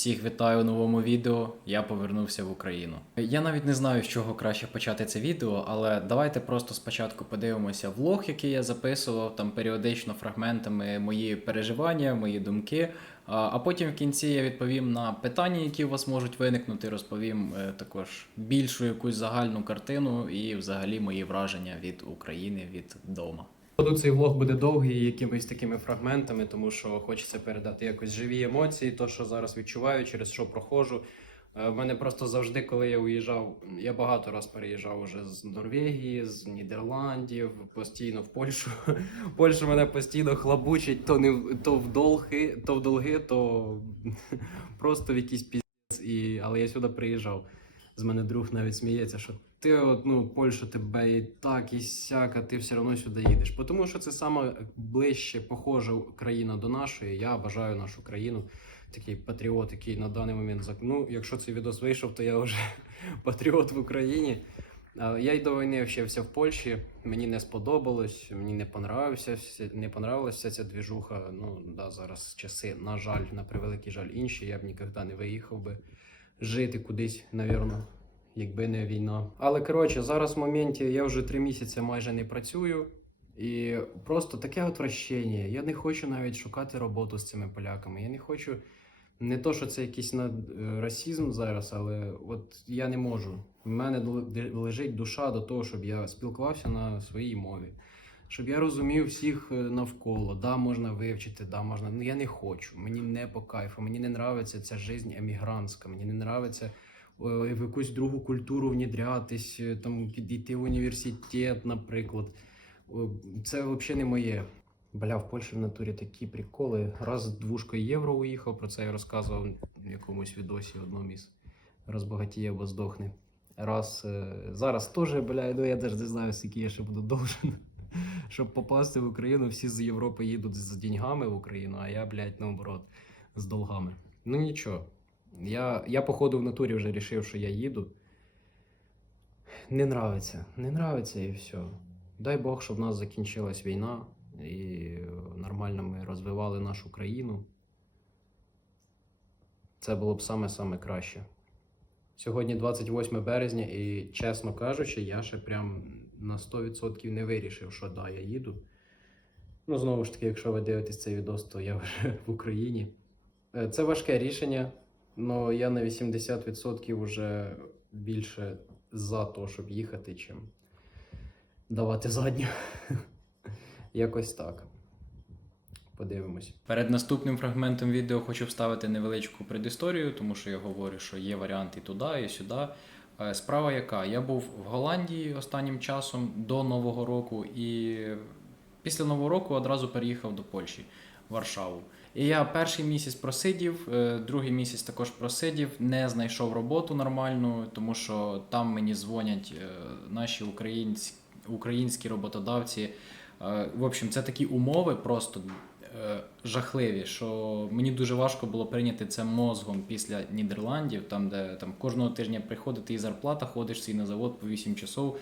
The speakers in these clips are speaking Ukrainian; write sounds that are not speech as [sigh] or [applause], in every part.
Всіх вітаю у новому відео. Я повернувся в Україну. Я навіть не знаю, з чого краще почати це відео, але давайте просто спочатку подивимося влог, який я записував, там періодично фрагментами мої переживання, мої думки. А потім в кінці я відповім на питання, які у вас можуть виникнути, розповім е, також більшу якусь загальну картину і взагалі мої враження від України, від дома. Цей влог буде довгий якимись такими фрагментами, тому що хочеться передати якось живі емоції, то що зараз відчуваю, через що проходжу. Е, В мене просто завжди, коли я уїжджав, я багато раз переїжджав уже з Норвегії, з Нідерландів, постійно в Польщу. [laughs] Польща мене постійно хлабучить, то не то в долги, то в долги, то просто в якийсь піздець. І... Але я сюди приїжджав. З мене друг навіть сміється, що ти от, ну, Польща тебе і так, і сяк, а ти все одно сюди їдеш. Тому що це саме ближче похожа країна до нашої. Я бажаю нашу країну. Такий патріот, який на даний момент Ну, якщо цей відос вийшов, то я вже [laughs] патріот в Україні. Я й до війни вчився в Польщі. Мені не сподобалось, мені не понравився, не понравилася ця двіжуха. Ну да, зараз часи, на жаль, на превеликий жаль, інші. Я б ніколи не виїхав би жити кудись, навірно, якби не війна. Але коротше, зараз в моменті я вже три місяці майже не працюю. І просто таке отвращення. Я не хочу навіть шукати роботу з цими поляками. Я не хочу. Не то, що це якийсь над... е, расізм зараз, але от я не можу. У мене лежить душа до того, щоб я спілкувався на своїй мові, щоб я розумів всіх е, навколо. Да, можна вивчити, да, можна. Ну я не хочу. Мені не по кайфу. Мені не нравиться ця жизнь емігрантська. Мені не нравиться е, в якусь другу культуру внідрятись, е, там підійти в університет, наприклад. Це взагалі не моє. Бля, в Польщі в натурі такі приколи. Раз з двушкою євро уїхав, про це я розказував в якомусь відосі одному із розбагатіє або здохне. Раз зараз теж, бля, ну я навіть не знаю, скільки я ще буду должен. [laughs] Щоб попасти в Україну, всі з Європи їдуть з деньгами в Україну, а я, блядь, наоборот, з долгами. Ну нічого. Я, я походу в натурі вже рішив, що я їду. Не нравиться, не нравиться і все. Дай Бог, щоб в нас закінчилась війна і нормально ми розвивали нашу країну. Це було б саме-саме краще. Сьогодні 28 березня, і, чесно кажучи, я ще прям на 100% не вирішив, що да, я їду. Ну, знову ж таки, якщо ви дивитесь цей відос, то я [laughs] вже в Україні. Е, Це важке рішення, але я на 80% вже більше за те, щоб їхати, чим давати задню. [laughs] Якось так. Подивимось. Перед наступним фрагментом відео хочу вставити невеличку предісторію, тому що я говорю, що є варіанти туди, і сюди. Е, Справа яка? Я був в Голландії останнім часом до Нового року, і після Нового року одразу переїхав до Польщі, Варшаву. І я перший місяць просидів, е, другий місяць також просидів, не знайшов роботу нормальну, тому що там мені дзвонять е, наші українці, українські роботодавці. В общем, це такі умови просто жахливі, що мені дуже важко було прийняти це мозгом після Нідерландів, там, де там кожного тижня приходить і зарплата, ходиш свій на завод по 8 часов.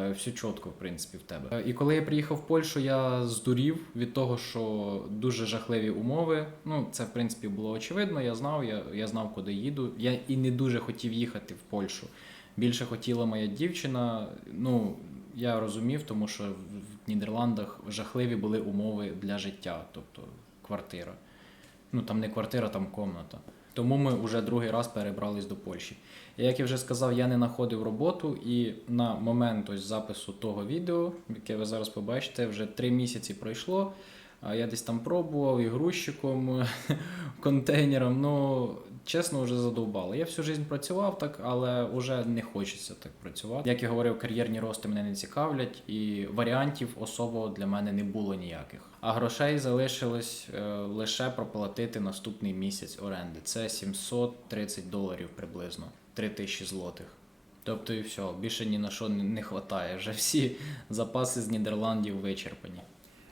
е, Все чітко, в принципі, в тебе. Е, І коли я приїхав в Польщу, я здурів від того, що дуже жахливі умови. Ну, це в принципі було очевидно. Я знав, я, я знав, куди їду. Я і не дуже хотів їхати в Польщу. Більше хотіла моя дівчина. Ну, я розумів, тому що в Нідерландах жахливі були умови для життя, тобто квартира. Ну там не квартира, там комната. Тому ми вже другий раз перебрались до Польщі. Як я вже сказав, я не знаходив роботу, і на момент ось запису того відео, яке ви зараз побачите, вже три місяці пройшло. Я десь там пробував і грузчиком, [laughs] контейнером. Ну, чесно, вже задовбало. Я всю життя працював так, але вже не хочеться так працювати. Як я говорив, кар'єрні рости мене не цікавлять, і варіантів особо для мене не було ніяких. А грошей залишилось е, лише проплатити наступний місяць оренди. Це 730 доларів приблизно, 3000 злотих. Тобто і все, більше ні на що не вистачає. Вже всі запаси з Нідерландів вичерпані.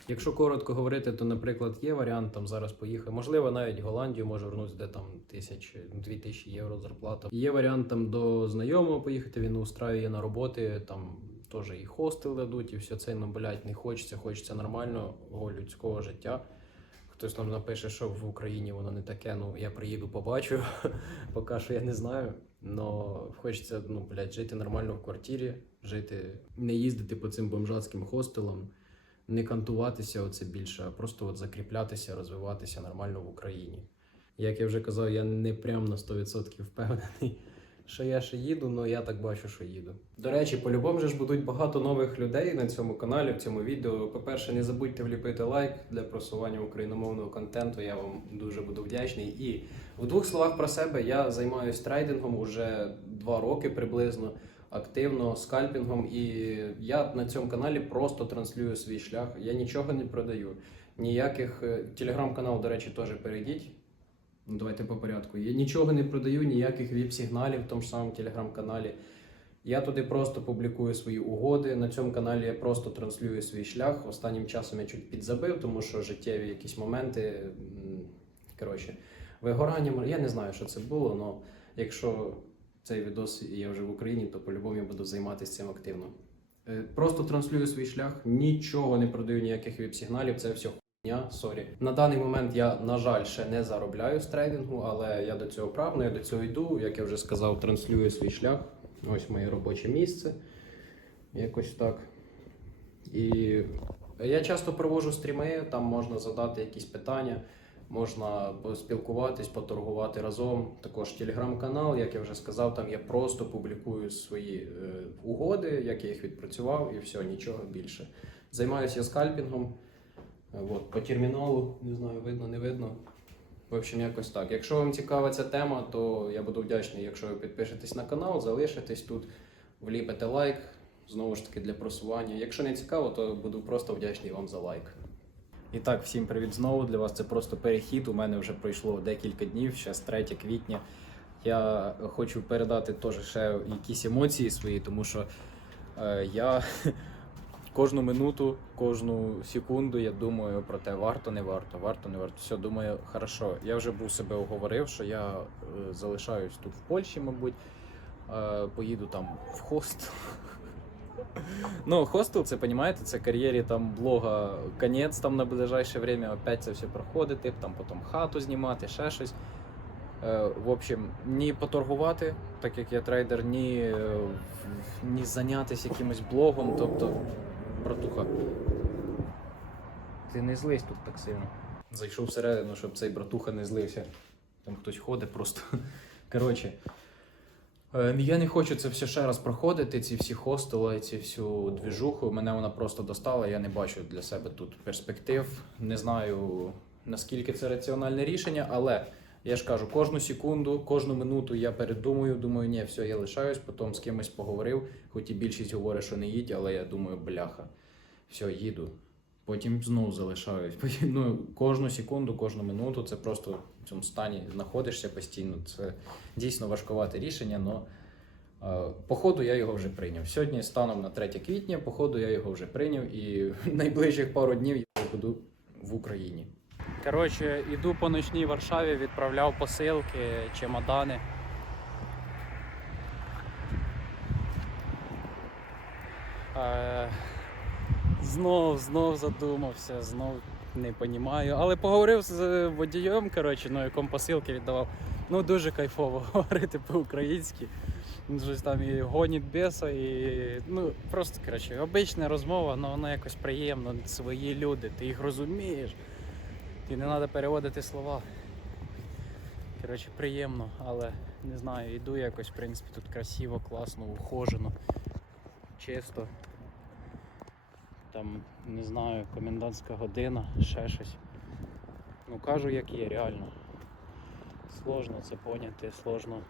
Якщо коротко говорити, то, наприклад, є варіант там зараз поїхати. Можливо, навіть Голландію може вернутися, де там тисяч, дві тисячі євро зарплата. Є варіант там до знайомого поїхати, він устраює на роботи, там теж і хостел дадуть, і все це, ну, блядь, не хочеться, хочеться нормального людського життя. Хтось нам напише, що в Україні воно не таке. Ну я приїду, побачу. [laughs] Поки що я не знаю. Но хочеться ну, блядь, жити нормально в квартирі, жити, не їздити по цим бомжатським хостелам, не кантуватися оце більше, а просто от закріплятися, розвиватися нормально в Україні. Як я вже казав, я не прям на 100% впевнений, [laughs] що я ще їду, але я так бачу, що їду. До речі, по-любому ж будуть багато нових людей на цьому каналі, в цьому відео. По-перше, не забудьте вліпити лайк для просування україномовного контенту. Я вам дуже буду вдячний. І в двох словах про себе я займаюся трейдингом уже два роки приблизно. Активно скальпінгом, і я на цьому каналі просто транслюю свій шлях. Я нічого не продаю. Ніяких е, телеграм-канал, до речі, теж перейдіть. Ну, давайте по порядку. Я нічого не продаю, ніяких віп-сигналів в тому ж самому телеграм-каналі. Я туди просто публікую свої угоди. На цьому каналі я просто транслюю свій шлях. Останнім часом я чуть підзабив, тому що життєві якісь моменти. Коротше, вигорання, я не знаю, що це було, але якщо цей відос є вже в Україні, то по-любому я буду займатися цим активно. Е, Просто транслюю свій шлях, нічого не продаю, ніяких віп-сигналів, це все хуйня, сорі. На даний момент я, на жаль, ще не заробляю з трейдингу, але я до цього прагну, я до цього йду. Як я вже сказав, транслюю свій шлях. Ось моє робоче місце. Якось так. І я часто проводжу стріми, там можна задати якісь питання, можна поспілкуватись, поторгувати разом. Також телеграм-канал, як я вже сказав, там я просто публікую свої е, угоди, як я їх відпрацював, і все, нічого більше. Займаюся скальпінгом. От, по терміналу, не знаю, видно, не видно. В общем, якось так. Якщо вам цікава ця тема, то я буду вдячний, якщо ви підпишетесь на канал, залишитесь тут, вліпите лайк, знову ж таки для просування. Якщо не цікаво, то буду просто вдячний вам за лайк. І так, всім привіт знову. Для вас це просто перехід. У мене вже пройшло декілька днів, зараз 3 квітня. Я хочу передати теж ще якісь емоції свої, тому що е, я [laughs] кожну минуту, кожну секунду я думаю про те, варто, не варто, варто, не варто. Все, думаю, хорошо. Я вже був себе оговорив, що я е, залишаюсь тут в Польщі, мабуть. Е, поїду там в хостел. [laughs] Ну, хостел, це, понімаєте, це кар'єрі там блога конець там на ближайше время опять це все проходити, там потім хату знімати, ще щось. Е, в общем, ні поторгувати, так як я трейдер, ні, е, ні зайнятися якимось блогом, тобто, братуха. Ти не злись тут так сильно. Зайшов всередину, щоб цей братуха не злився. Там хтось ходить просто. [laughs] Коротше. Е, Я не хочу це все ще раз проходити, ці всі хостели, ці всю двіжуху. Мене вона просто достала. Я не бачу для себе тут перспектив. Не знаю наскільки це раціональне рішення, але я ж кажу, кожну секунду, кожну минуту я передумую, думаю, ні, все, я лишаюсь, потім з кимось поговорив. Хоч і більшість говорить, що не їдь, але я думаю, бляха, все, їду. Потім знову залишаюсь. [laughs] Потім, ну, кожну секунду, кожну минуту це просто в цьому стані знаходишся постійно. Це дійсно важкувате рішення, але походу я його вже прийняв. Сьогодні, станом на 3 квітня, походу я його вже прийняв і [laughs] найближчих пару днів я буду в Україні. Коротше, іду по ночній Варшаві, відправляв посилки, чемодани. Е, знов, знов задумався, знов не розумію. Але поговорив з водієм, коротше, ну, якому посилки віддавав. Ну, дуже кайфово [laughs] говорити по-українськи. Щось там і гонить беса, і ну просто коротше, обична розмова, але воно якось приємно. Свої люди, ти їх розумієш. І не треба переводити слова. Коротше, приємно, але не знаю, йду якось, в принципі, тут красиво, класно, ухожено, чисто. Там, не знаю, комендантська година, ще щось. Ну кажу, як є, реально. Сложно це поняти, сложно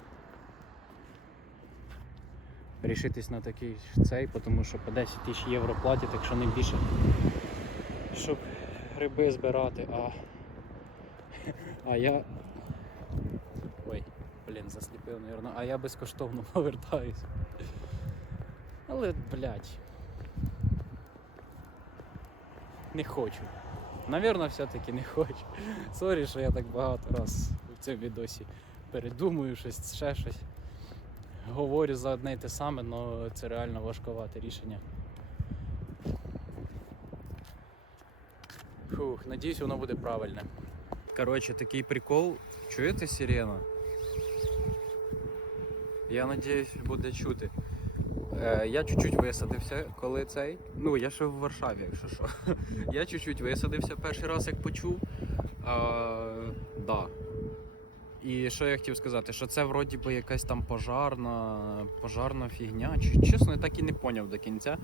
рішитись на такий цей, тому що по 10 тисяч євро платять, якщо не більше. Щоб гриби збирати, а. [laughs] А я. Ой, блін, засліпив, мабуть. А я безкоштовно [laughs] повертаюсь. Але, блядь. Не хочу. Навірно, все-таки не хочу. [laughs] Сорі, що я так багато раз в цьому відосі передумую щось, ще щось. Говорю за одне й те саме, але це реально важковате рішення. Фух, надіюсь, воно буде правильне. Коротше, такий прикол. Чуєте сирену? Я надіюсь, буде чути. Е, я чуть-чуть висадився, коли цей. Ну, я ще в Варшаві, якщо що. [laughs] я чуть-чуть висадився перший раз, як почув. Е, да. І що я хотів сказати, що це вроді би якась там пожарна, пожарна фігня. Чесно, я так і не поняв до кінця.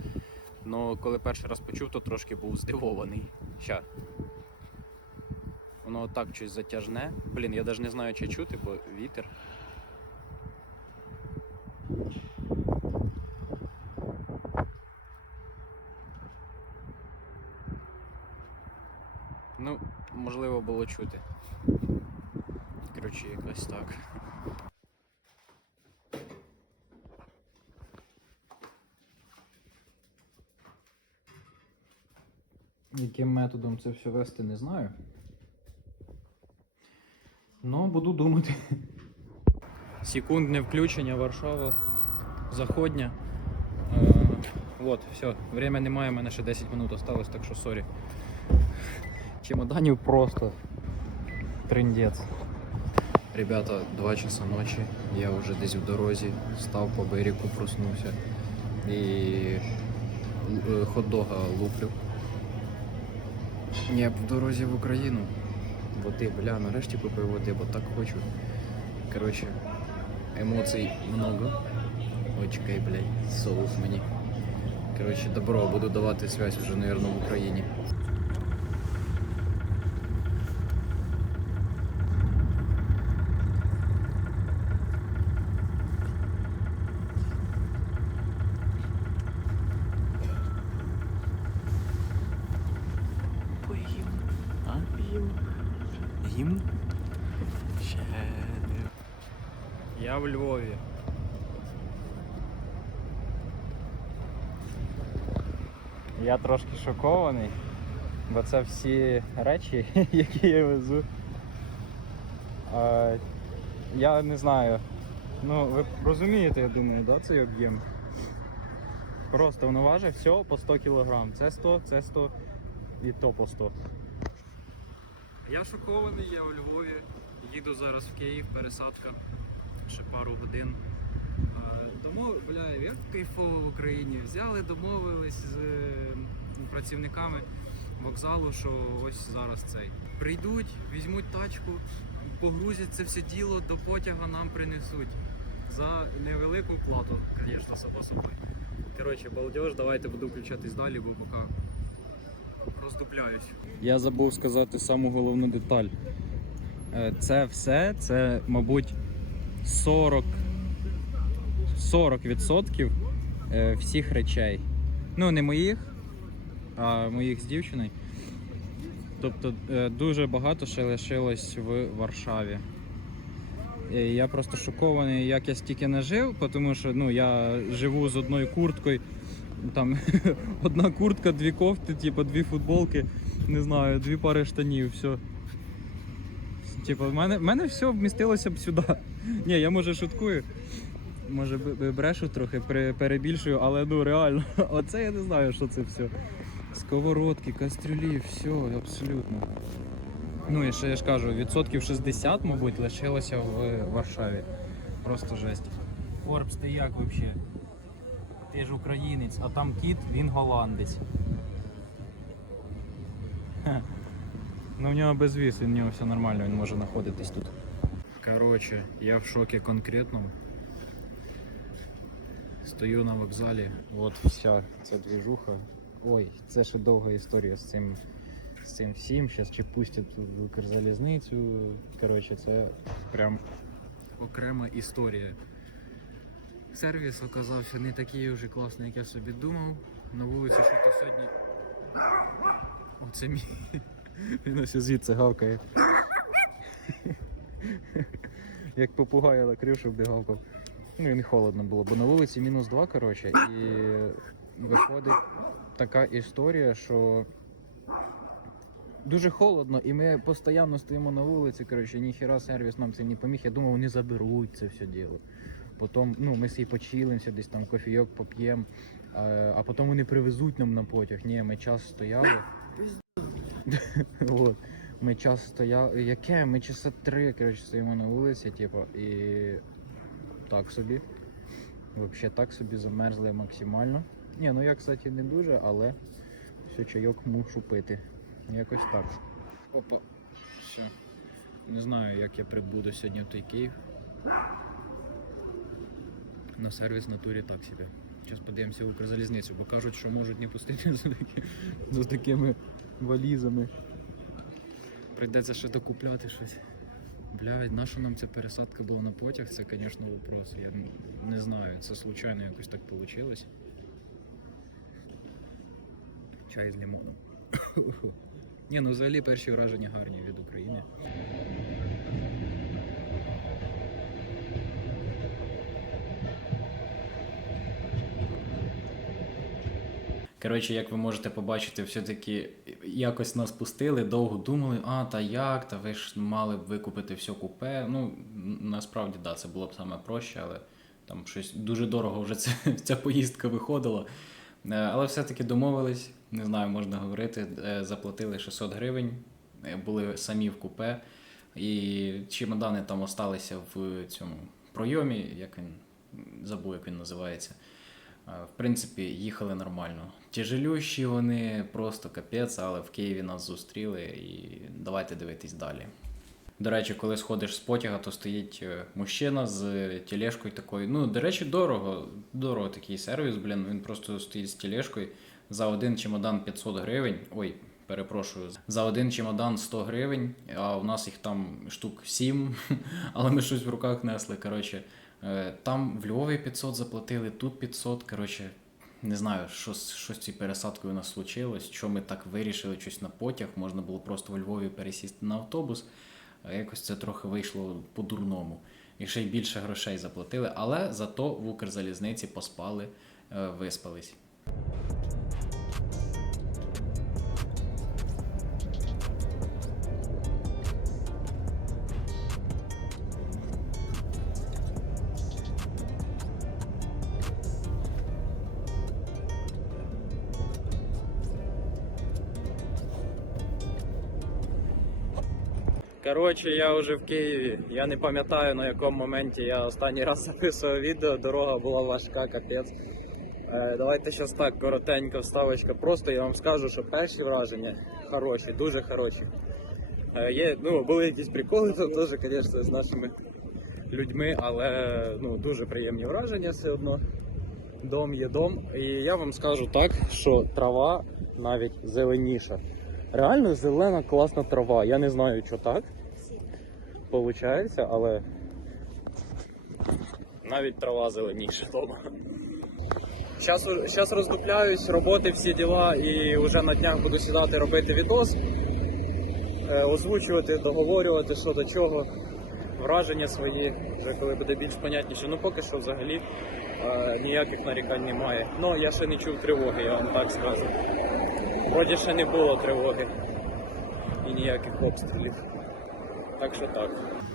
Ну, коли перший раз почув, то трошки був здивований. Ща. Воно так щось затяжне. Блін, я навіть не знаю, чи чути, бо вітер. Ну, можливо, було чути. Коротше, якось так. Яким методом це все вести, не знаю. Ну, буду думати. Секундне включення, Варшава, Заходня. Е, от, все, время немає, в мене ще 10 минут осталось, так що сорі. Чемоданів просто трендець. Ребята, 2 часа ночі, я вже десь в дорозі, став по берегу, проснувся і е, хот-дога луплю. Я в дорозі в Україну. Води, бля, нарешті купив води, бо так хочу. Коротше, емоцій много. Ой, чекай, блядь, соус мені. Коротше, добро, буду давати связь вже, наверное, в Україні. Поїм. А? Їм. Їм? Ще не. Я в Львові. Я трошки шокований, бо це всі речі, [laughs] які я везу. А, я не знаю. Ну, ви розумієте, я думаю, да, цей об'єм. Просто воно важить все по 100 кг. Це 100, це 100 і то по 100. Я шокований, я у Львові. Їду зараз в Київ, пересадка. Ще пару годин. Бля, як кайфово в Україні. Взяли, домовились з е, працівниками вокзалу, що ось зараз цей. Прийдуть, візьмуть тачку, погрузять це все діло, до потяга нам принесуть. За невелику плату, звісно, само собою. Коротше, балдеж, давайте буду включатись далі, бо поки роздупляюсь. Я забув сказати саму головну деталь. Е, Це все, це, мабуть, 40, 40% е, всіх речей. Ну, не моїх, а моїх з дівчиною. Тобто е, дуже багато ще лишилось в Варшаві. І Я просто шокований, як я стільки не жив, тому що ну, я живу з одною курткою. Там [laughs] одна куртка, дві кофти, типу, дві футболки, не знаю, дві пари штанів, все. Типу, в мене, в мене все вмістилося б сюди. [laughs] Ні, я може шуткую. Може брешу трохи, перебільшую, але ну реально, [laughs] оце я не знаю, що це все. Сковородки, кастрюлі, все, абсолютно. Ну і ще я ж кажу, відсотків 60, мабуть, лишилося в Варшаві. Просто жесть. Форбс, ти як взагалі? Ти ж українець, а там кіт, він голландець. Хе. Ну в нього безвіз, в нього все нормально, він може знаходитись тут. Коротше, я в шокі конкретно. Стою на вокзалі. От вся ця двіжуха. Ой, це ще довга історія з цим, з цим всім. Зараз чи пустять в Укрзалізницю. Коротше, це прям окрема історія. Сервіс оказався не такий вже класний, як я собі думав. На вулиці що то сьогодні. Оце мій. [laughs] Він ось звідси гавкає. [laughs] Як попугай накрив, щоб не гавкав. Ну і не холодно було, бо на вулиці мінус 2, коротше, і виходить така історія, що дуже холодно, і ми постійно стоїмо на вулиці, коротше, ніхіра сервіс нам це не поміг. Я думав, вони заберуть це все діло. Потім ну, ми всі почилимося, десь там кофійок поп'ємо, а, а потім вони привезуть нам на потяг. Ні, ми час стояли. От. Ми час стояли. Яке? Ми часа три, коротше, стоїмо на вулиці, типу, і так собі. Взагалі так собі замерзли максимально. Ні, ну я, кстати, не дуже, але все чайок мушу пити. Якось так. Опа. Все. Не знаю, як я прибуду сьогодні в той Київ. На сервіс в натурі так собі. Зараз подивимося в Укрзалізницю, бо кажуть, що можуть не пустити з, таки- з такими валізами. Прийдеться ще докупляти щось. Блядь, що нам ця пересадка була на потяг, це, звісно, вопрос. Я не знаю, це случайно якось так вийшло. Чай з лимоном. [coughs] Ні, ну взагалі перші враження гарні від України. Коротше, як ви можете побачити, все-таки якось нас пустили, довго думали, а та як, та ви ж мали б викупити все купе. Ну, насправді, да, це було б саме проще, але там щось дуже дорого вже це, [laughs] ця поїздка виходила. Е, Але все-таки домовились, не знаю, можна говорити, е, заплатили 600 гривень, е, були самі в купе, і чемодани там осталися в цьому пройомі, як він забув, як він називається. Е, В принципі, їхали нормально. Тяжелющі вони, просто капець, але в Києві нас зустріли і давайте дивитись далі. До речі, коли сходиш з потяга, то стоїть е, мужчина з тележкою такою. Ну, до речі, дорого. Дорого такий сервіс, блін. Він просто стоїть з тележкою. За один чемодан 500 гривень. Ой, перепрошую, за один чемодан 100 гривень, а у нас їх там штук 7, [laughs] але ми щось в руках несли. Коротше, Там в Львові 500 заплатили, тут 500. Коротше, не знаю, що, що з цією пересадкою у нас случилось, що ми так вирішили щось на потяг. Можна було просто в Львові пересісти на автобус. Якось це трохи вийшло по-дурному. І ще й більше грошей заплатили, але зато в Укрзалізниці поспали, е, виспались. Коротше, я вже в Києві. Я не пам'ятаю на якому моменті я останній раз записував відео. Дорога була важка, капець. Е, давайте зараз так, коротенько вставочка. Просто я вам скажу, що перші враження хороші, дуже хороші. Е, є, ну, були якісь приколи, тут теж, звісно, з нашими людьми, але ну, дуже приємні враження все одно. Дом є дом. І я вам скажу так, що трава навіть зеленіша. Реально зелена класна трава. Я не знаю, що так получається, але навіть трава зеленіша вдома. Зараз, зараз роздупляюсь, роботи, всі діла, і вже на днях буду сідати робити відос, е, озвучувати, договорювати, що до чого, враження свої, вже коли буде більш понятніше. Ну поки що взагалі е, ніяких нарікань немає. Ну я ще не чув тривоги, я вам так скажу. Вроді ще не було тривоги і ніяких обстрілів. Так що так.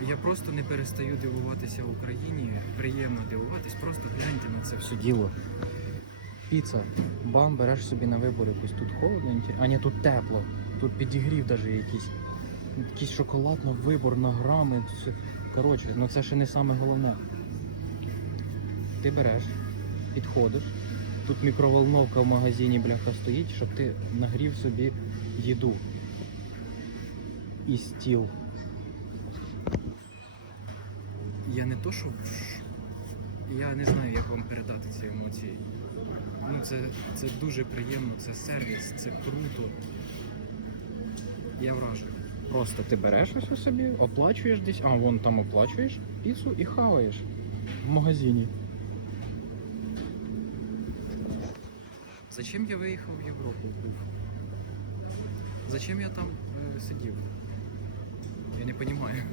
Я просто не перестаю дивуватися в Україні. Приємно дивуватись, просто гляньте на це все діло. Піца. Бам, береш собі на вибор якусь тут холодно, а ні, тут тепло. Тут підігрів навіть якийсь. Якийсь шоколад на вибор, на грами. Коротше, ну це ще не саме головне. Ти береш, підходиш. Тут мікроволновка в магазині бляха стоїть, щоб ти нагрів собі їду. І стіл. Я не то, що. Я не знаю, як вам передати ці емоції. Ну, це, це дуже приємно, це сервіс, це круто. Я вражений. Просто ти береш ось собі, оплачуєш десь, а вон там оплачуєш піцу і хаваєш в магазині. Зачем я виїхав в Європу? Зачем я там е, сидів? Я не розумію.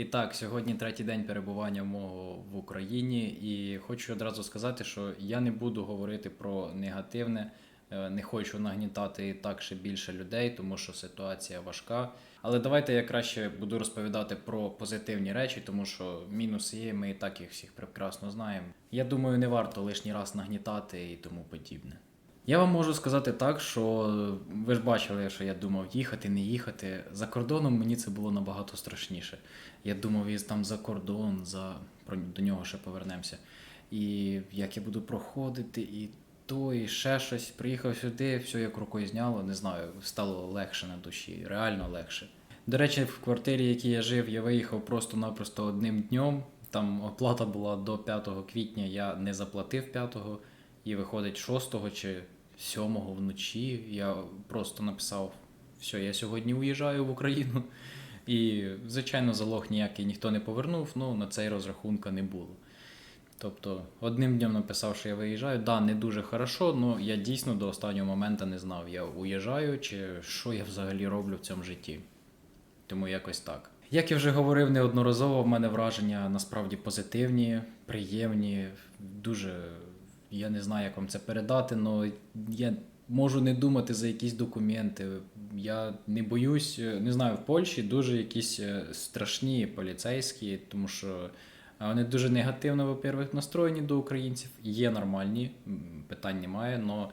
І так, сьогодні третій день перебування мого в Україні, і хочу одразу сказати, що я не буду говорити про негативне, е, не хочу нагнітати так ще більше людей, тому що ситуація важка. Але давайте я краще буду розповідати про позитивні речі, тому що мінуси є, ми і так їх всіх прекрасно знаємо. Я думаю, не варто лишній раз нагнітати і тому подібне. Я вам можу сказати так, що е, ви ж бачили, що я думав їхати, не їхати. За кордоном мені це було набагато страшніше. Я думав, і там за кордон, за до нього ще повернемося. І як я буду проходити, і то, і ще щось. Приїхав сюди, все як рукою зняло, не знаю, стало легше на душі, реально легше. До речі, в квартирі, в якій я жив, я виїхав просто-напросто одним днем. Там оплата була до 5 квітня, я не заплатив 5 і виходить 6 чи 7 вночі. Я просто написав: все, я сьогодні уїжджаю в Україну. І, звичайно, залог ніякий ніхто не повернув, ну на цей розрахунка не було. Тобто, одним днем написав, що я виїжджаю. Да, не дуже хорошо, але я дійсно до останнього моменту не знав, я уїжджаю чи що я взагалі роблю в цьому житті. Тому якось так. Як я вже говорив неодноразово, в мене враження насправді позитивні, приємні, дуже. Я не знаю, як вам це передати, але я можу не думати за якісь документи. Я не боюсь, е, не знаю, в Польщі дуже якісь е, страшні поліцейські, тому що вони дуже негативно, во-первых, настроєні до українців. Є нормальні, питань немає, але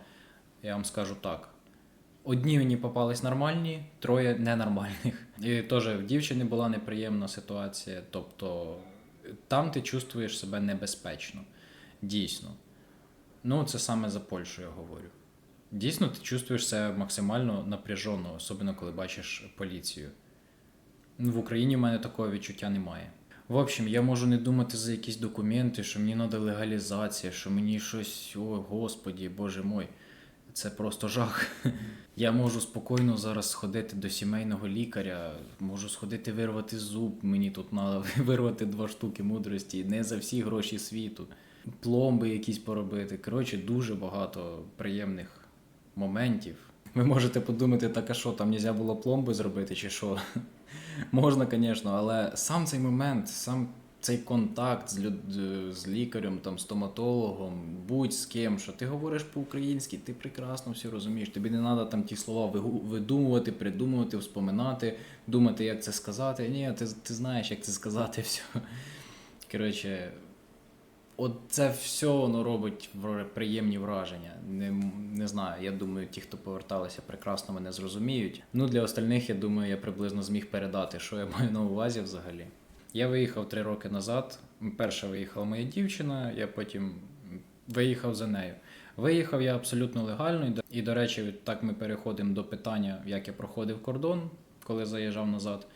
я вам скажу так. Одні мені попались нормальні, троє ненормальних. І теж в дівчини була неприємна ситуація. Тобто там ти чувствуєш себе небезпечно. Дійсно. Ну, це саме за Польщу я говорю. Дійсно, ти чувствуєш себе максимально напряжено, особливо коли бачиш поліцію. В Україні в мене такого відчуття немає. В общем, я можу не думати за якісь документи, що мені треба легалізація, що мені щось, о господі, боже мой, це просто жах. [laughs] Я можу спокійно зараз сходити до сімейного лікаря, можу сходити вирвати зуб, мені тут треба [laughs] вирвати два штуки мудрості, не за всі гроші світу, пломби якісь поробити. Коротше, дуже багато приємних моментів. Ви можете подумати, так а що, там нельзя було пломби зробити, чи що? [laughs] Можна, звісно, але сам цей момент, сам цей контакт з, люд... з лікарем, там, стоматологом, будь з ким, що ти говориш по-українськи, ти прекрасно все розумієш. Тобі не треба там ті слова видумувати, придумувати, вспоминати, думати, як це сказати. Ні, ти, ти знаєш, як це сказати, [laughs] все. Коротше, от це все воно робить приємні враження. Не, не знаю, я думаю, ті, хто поверталися, прекрасно мене зрозуміють. Ну, для остальних, я думаю, я приблизно зміг передати, що я маю на увазі взагалі. Я виїхав три роки назад. Перша виїхала моя дівчина, я потім виїхав за нею. Виїхав я абсолютно легально, і, до речі, так ми переходимо до питання, як я проходив кордон, коли заїжджав назад.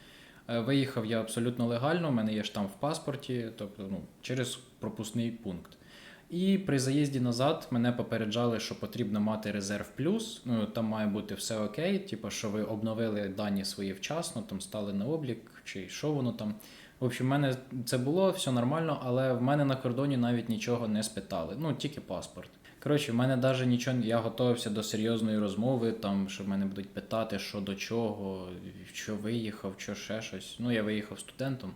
Е, Виїхав я абсолютно легально, у мене є штамп в паспорті, тобто ну, через пропускний пункт. І при заїзді назад мене попереджали, що потрібно мати резерв плюс. Ну там має бути все окей, типу, що ви обновили дані свої вчасно, там стали на облік, чи що воно там. В общем, в мене це було все нормально, але в мене на кордоні навіть нічого не спитали. Ну, тільки паспорт. Коротше, в мене навіть нічого, я готувався до серйозної розмови, там, що мене будуть питати, що до чого, що виїхав, що ще щось. Ну, я виїхав студентом,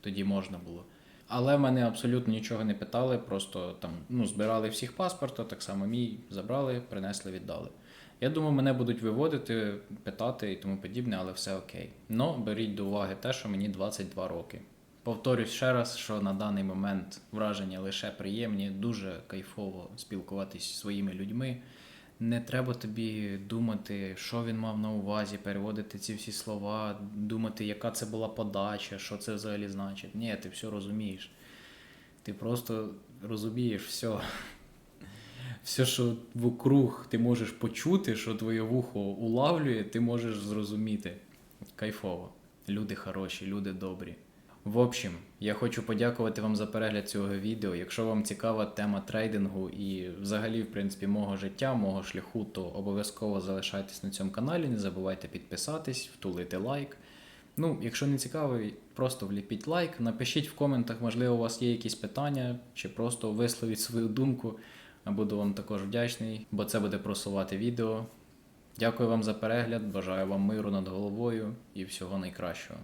тоді можна було. Але мене абсолютно нічого не питали, просто там ну, збирали всіх паспорта, так само мій забрали, принесли, віддали. Я думаю, мене будуть виводити, питати і тому подібне, але все окей. Но беріть до уваги те, що мені 22 роки. Повторюсь ще раз, що на даний момент враження лише приємні, дуже кайфово спілкуватись зі своїми людьми. Не треба тобі думати, що він мав на увазі, переводити ці всі слова, думати, яка це була подача, що це взагалі значить. Ні, ти все розумієш. Ти просто розумієш все. Все, що вокруг ти можеш почути, що твоє вухо улавлює, ти можеш зрозуміти. Кайфово. Люди хороші, люди добрі. В общем, я хочу подякувати вам за перегляд цього відео. Якщо вам цікава тема трейдингу і взагалі, в принципі, мого життя, мого шляху, то обов'язково залишайтесь на цьому каналі, не забувайте підписатись, втулити лайк. Ну, якщо не цікаво, просто вліпіть лайк, напишіть в коментах, можливо, у вас є якісь питання, чи просто висловіть свою думку. Буду вам також вдячний, бо це буде просувати відео. Дякую вам за перегляд, бажаю вам миру над головою і всього найкращого.